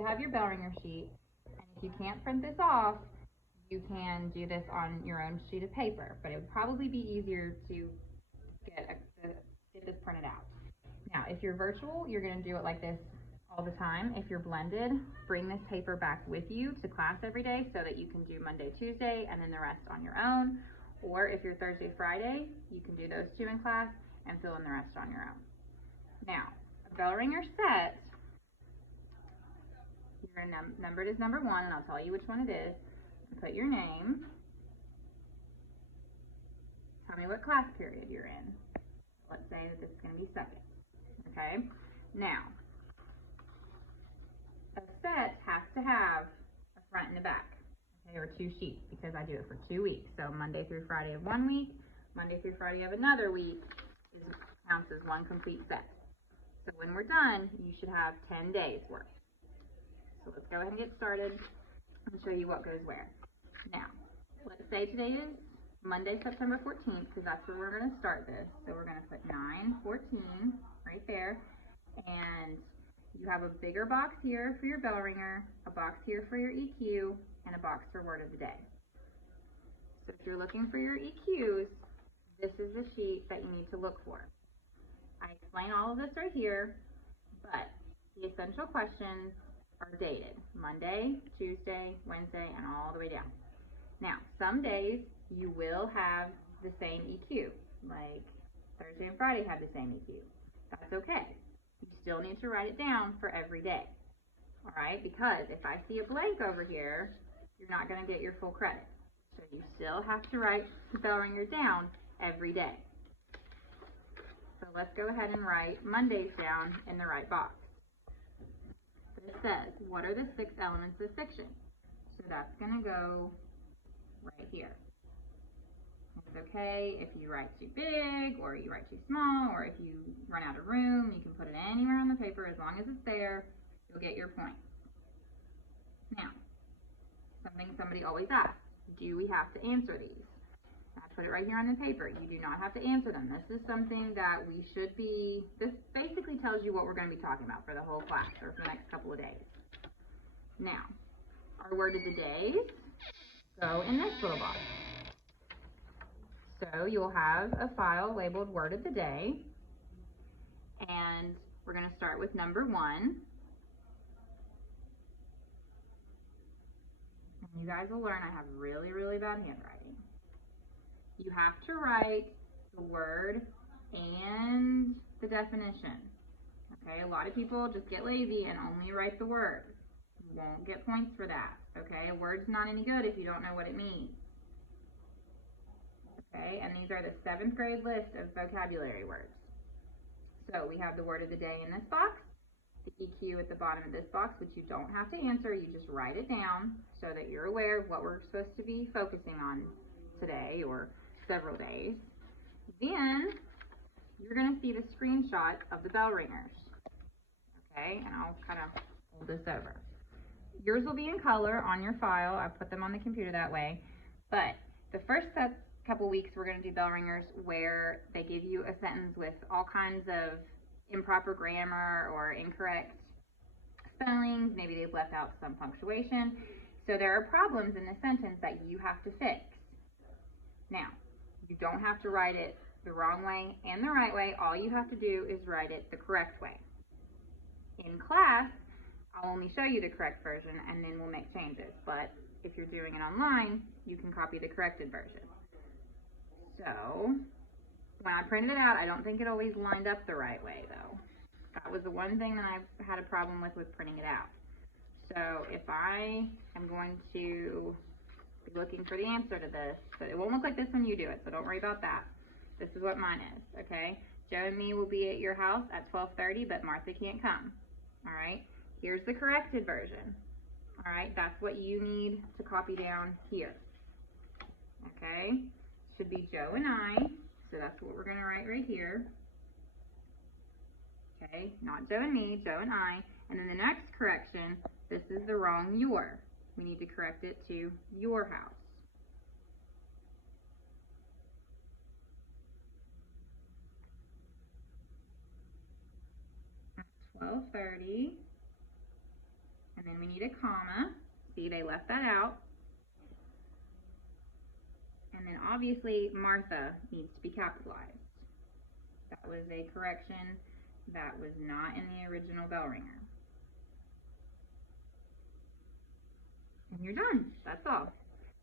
You have your Bellringer sheet, and if you can't print this off, you can do this on your own sheet of paper, but it would probably be easier to get this printed out. Now, if you're virtual, you're going to do it like this all the time. If you're blended, bring this paper back with you to class every day so that you can do Monday, Tuesday, and then the rest on your own. Or if you're Thursday, Friday, you can do those two in class and fill in the rest on your own. Now, a Bellringer set, you're numbered as number 1, and I'll tell you which one it is. Put your name. Tell me what class period you're in. Let's say that this is going to be second. Okay? Now, a set has to have a front and a back, okay, or 2 sheets, because I do it for 2 weeks. So Monday through Friday of 1 week, Monday through Friday of another week counts as 1 complete set. So when we're done, you should have 10 days worth. So let's go ahead and get started and show you what goes where. Now, let's say today is Monday, September 14th, because that's where we're going to start this. So we're going to put 9/14 right there, and you have a bigger box here for your Bellringer, a box here for your EQ, and a box for word of the day. So if you're looking for your EQs, this is the sheet that you need to look for. I explain all of this right here, but the essential questions are dated Monday, Tuesday, Wednesday, and all the way down. Now, some days you will have the same EQ, like Thursday and Friday have the same EQ. That's okay. You still need to write it down for every day, all right? Because if I see a blank over here, you're not going to get your full credit. So you still have to write the Bellringer down every day. So let's go ahead and write Mondays down in the right box. This says, what are the 6 elements of fiction? So that's going to go right here. It's okay if you write too big, or you write too small, or if you run out of room, you can put it anywhere on the paper. As long as it's there, you'll get your point. Now, something somebody always asks, do we have to answer these? I put it right here on the paper. You do not have to answer them. This is something that we should be, this basically tells you what we're going to be talking about for the whole class, or for the next couple of days. Now, our word of the days go in this little box. So you'll have a file labeled word of the day, and we're going to start with number 1. And you guys will learn I have really, really bad handwriting. You have to write the word and the definition. Okay, a lot of people just get lazy and only write the word. You won't get points for that. Okay, a word's not any good if you don't know what it means. Okay, and these are the 7th grade list of vocabulary words. So we have the word of the day in this box, the EQ at the bottom of this box, which you don't have to answer. You just write it down so that you're aware of what we're supposed to be focusing on today or several days. Then you're going to see the screenshot of the Bellringers. Okay, and I'll kind of hold this over. Yours will be in color on your file. I put them on the computer that way. But the first couple weeks we're going to do Bellringers where they give you a sentence with all kinds of improper grammar or incorrect spellings. Maybe they've left out some punctuation. So there are problems in the sentence that you have to fix. Now, you don't have to write it the wrong way and the right way. All you have to do is write it the correct way. In class, I'll only show you the correct version and then we'll make changes. But if you're doing it online, you can copy the corrected version. So, when I printed it out, I don't think it always lined up the right way though. That was the one thing that I had a problem with printing it out. So if I am going to be looking for the answer to this, but it won't look like this when you do it, so don't worry about that. This is what mine is, okay? Joe and me will be at your house at 12:30, but Martha can't come, all right? Here's the corrected version, all right? That's what you need to copy down here, okay? Should be Joe and I, so that's what we're gonna write right here. Okay, not Joe and me, Joe and I. And then the next correction, this is the wrong your. We need to correct it to your house. 12:30. And then we need a comma. See, they left that out. And then obviously Martha needs to be capitalized. That was a correction that was not in the original Bellringer. And you're done. That's all.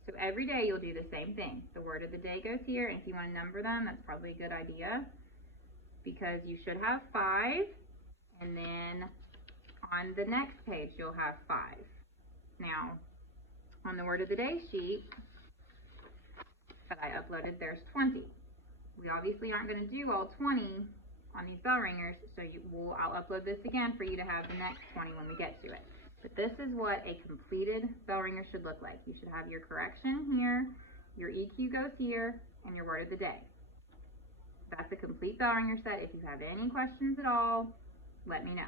So every day you'll do the same thing. The word of the day goes here, and if you want to number them, that's probably a good idea, because you should have 5, and then on the next page you'll have 5. Now, on the word of the day sheet that I uploaded, there's 20. We obviously aren't going to do all 20 on these Bellringers, so I'll upload this again for you to have the next 20 when we get to it. But this is what a completed Bellringer should look like. You should have your correction here, your EQ goes here, and your word of the day. That's a complete Bellringer set. If you have any questions at all, let me know.